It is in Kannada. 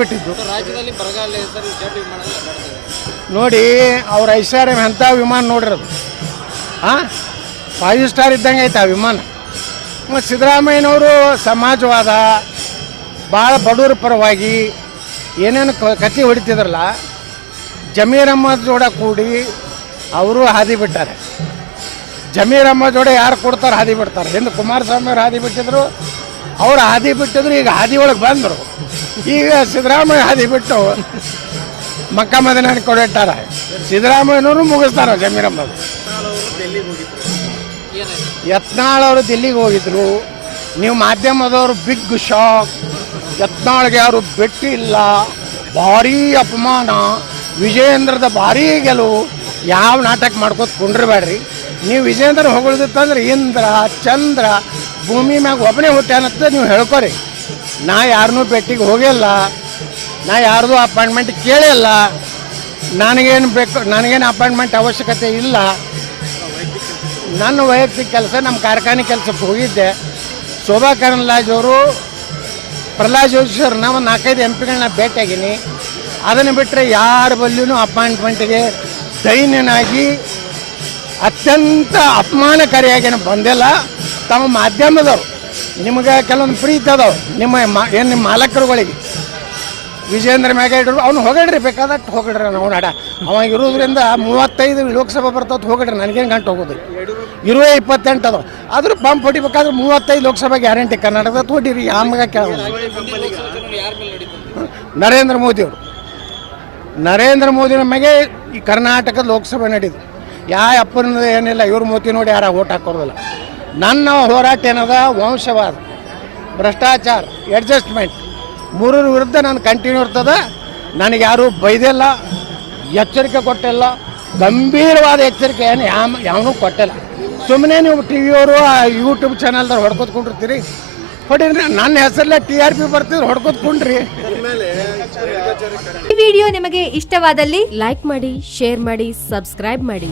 ಬಿಟ್ಟಿದ್ದು. ರಾಜ್ಯದಲ್ಲಿ ಬರಗಾಲ ನೋಡಿ ಅವ್ರ ಐಶ್ವರ್ಯ ಎಂಥ ವಿಮಾನ ನೋಡಿರೋದು. 5 ಸ್ಟಾರ್ ಇದ್ದಂಗೆ ಐತೆ ಆ ವಿಮಾನ. ಮತ್ತು ಸಿದ್ದರಾಮಯ್ಯನವರು ಸಮಾಜವಾದ ಭಾಳ ಬಡವರ ಪರವಾಗಿ ಏನೇನು ಕತ್ತಿ ಹೊಡಿತಿದ್ರಲ್ಲ, ಜಮೀರ್ ಅಹ್ಮದ್ ಜೋಡ ಕೂಡಿ ಅವರು ಹಾದಿ ಬಿಟ್ಟಾರೆ. ಜಮೀರ್ ಅಹ್ಮದ್ ಜೋಡ ಯಾರು ಕೊಡ್ತಾರೆ ಹಾದಿ ಬಿಡ್ತಾರೆ. ಹಿಂದೆ ಕುಮಾರಸ್ವಾಮಿ ಅವ್ರು ಹಾದಿ ಬಿಟ್ಟಿದ್ರು, ಅವ್ರು ಹಾದಿ ಬಿಟ್ಟಿದ್ರು, ಈಗ ಹಾದಿ ಒಳಗೆ ಬಂದರು. ಈಗ ಸಿದ್ದರಾಮಯ್ಯ ಹಾದಿ ಬಿಟ್ಟು ಮಕ್ಕ ಮದನ ಕೊಡಿಟ್ಟಾರ. ಸಿದ್ದರಾಮಯ್ಯನವರು ಮುಗಿಸ್ತಾರೆ ಜಮೀರ್ ಅಹ್ಮದ್. ಯತ್ನಾಳ್ ಅವರು ದಿಲ್ಲಿಗೆ ಹೋಗಿದ್ರು. ನೀವು ಮಾಧ್ಯಮದವರು ಬಿಗ್ ಶಾಕ್. ಯತ್ನಾಳ್ಗೆ ಯಾರು ಭೇಟಿ ಇಲ್ಲ, ಭಾರೀ ಅಪಮಾನ, ವಿಜಯೇಂದ್ರದ ಭಾರೀ ಗೆಲುವು. ಯಾವ ನಾಟಕ ಮಾಡ್ಕೋತ ಕುಂಡ್ರಬೇಡ್ರಿ. ನೀವು ವಿಜಯೇಂದ್ರ ಹೊಗಳಿತ್ತಂದ್ರೆ ಇಂದ್ರ ಚಂದ್ರ ಭೂಮಿ ಮ್ಯಾಗ ಒಬ್ಬನೇ ಹುಟ್ಟ್ಯಾನಂತ ನೀವು ಹೇಳ್ಕೊರಿ. ನಾ ಯಾರನ್ನೂ ಭೇಟಿಗೆ ಹೋಗಿಲ್ಲ, ನಾ ಯಾರ್ದು ಅಪಾಯಿಂಟ್ಮೆಂಟ್ ಕೇಳಿಲ್ಲ. ನನಗೇನು ಬೇಕು, ನನಗೇನು ಅಪಾಯಿಂಟ್ಮೆಂಟ್ ಅವಶ್ಯಕತೆ ಇಲ್ಲ. ನನ್ನ ವೈಯಕ್ತಿಕ ಕೆಲಸ, ನಮ್ಮ ಕಾರ್ಖಾನೆ ಕೆಲಸಕ್ಕೆ ಹೋಗಿದ್ದೆ. ಶೋಭಾ ಕರಂದ್ಲಾಜೆ ಅವರು, ಪ್ರಹ್ಲಾದ್ ಜೋಶಿ ಅವ್ರನ್ನ ಒಂದು 4-5 MP ಗಳನ್ನ ಭೇಟಿಯಾಗೀನಿ. ಅದನ್ನು ಬಿಟ್ಟರೆ ಯಾರ ಬಲ್ಲಿಯೂ ಅಪಾಯಿಂಟ್ಮೆಂಟ್ಗೆ ದೈನ್ಯನಾಗಿ ಅತ್ಯಂತ ಅಪಮಾನಕಾರಿಯಾಗೇನು ಬಂದಿಲ್ಲ. ತಮ್ಮ ಮಾಧ್ಯಮದವರು ನಿಮಗೆ ಕೆಲವೊಂದು ಪ್ರೀತಿ ಅದಾವೆ ನಿಮ್ಮ ಮಾಲಕರುಗಳಿಗೆ. ವಿಜಯೇಂದ್ರ ಮ್ಯಾಗ ಇಡ್ರು ಅವ್ನು ಹೋಗಡ್ರಿ, ಬೇಕಾದಟ್ಟು ಹೋಗಡ್ರಿ. ನಾವು ಅವ ಇರೋದ್ರಿಂದ 35 ಲೋಕಸಭೆ ಬರ್ತದೆ, ಹೋಗಡ್ರಿ. ನನಗೇನು ಗಂಟು ಹೋಗೋದು 28 ಅದಾವೆ. ಆದರೂ ಪಂಪ್ ಹೊಡಿಬೇಕಾದ್ರೆ 35 ಲೋಕಸಭೆ ಗ್ಯಾರಂಟಿ ಕರ್ನಾಟಕದ ಹೊಡಿರಿ. ಆಮ್ಯಾಗ ಕೇಳ ನರೇಂದ್ರ ಮೋದಿಯವರು, ನರೇಂದ್ರ ಮೋದಿ ನಮಗೆ ಈ ಕರ್ನಾಟಕದ ಲೋಕಸಭೆ ನಡೆದು ಅಪ್ಪನದು ಏನಿಲ್ಲ. ಇವ್ರ ಮೋತಿ ನೋಡಿ ಯಾರು ಓಟ್ ಹಾಕೋದಿಲ್ಲ. ನನ್ನ ಹೋರಾಟ ಏನದ, ವಂಶವಾದ, ಭ್ರಷ್ಟಾಚಾರ, ಅಡ್ಜಸ್ಟ್ಮೆಂಟ್, 3 ವಿರುದ್ಧ ನಾನು ಕಂಟಿನ್ಯೂ ಇರ್ತದೆ. ನನಗೆ ಯಾರೂ ಬೈದಿಲ್ಲ, ಎಚ್ಚರಿಕೆ ಕೊಟ್ಟಿಲ್ಲ, ಗಂಭೀರವಾದ ಎಚ್ಚರಿಕೆ ಏನು ಯಾವನೂ ಕೊಟ್ಟಿಲ್ಲ. ಸುಮ್ಮನೆ ನೀವು TV ಯವರು ಯೂಟ್ಯೂಬ್ ಚಾನಲ್ದವ್ರು ಹೊಡ್ಕೊತ್ಕೊಂಡಿರ್ತೀರಿ. ಹೊಡೀರಿ, ನನ್ನ ಹೆಸರಲ್ಲೇ TRP ಬರ್ತಿದ್ರು, ಹೊಡ್ಕೊತ್ಕೊಂಡ್ರಿ. ಈ ವಿಡಿಯೋ ನಿಮಗೆ ಇಷ್ಟವಾದಲ್ಲಿ ಲೈಕ್ ಮಾಡಿ, ಶೇರ್ ಮಾಡಿ, ಸಬ್ಸ್ಕ್ರೈಬ್ ಮಾಡಿ.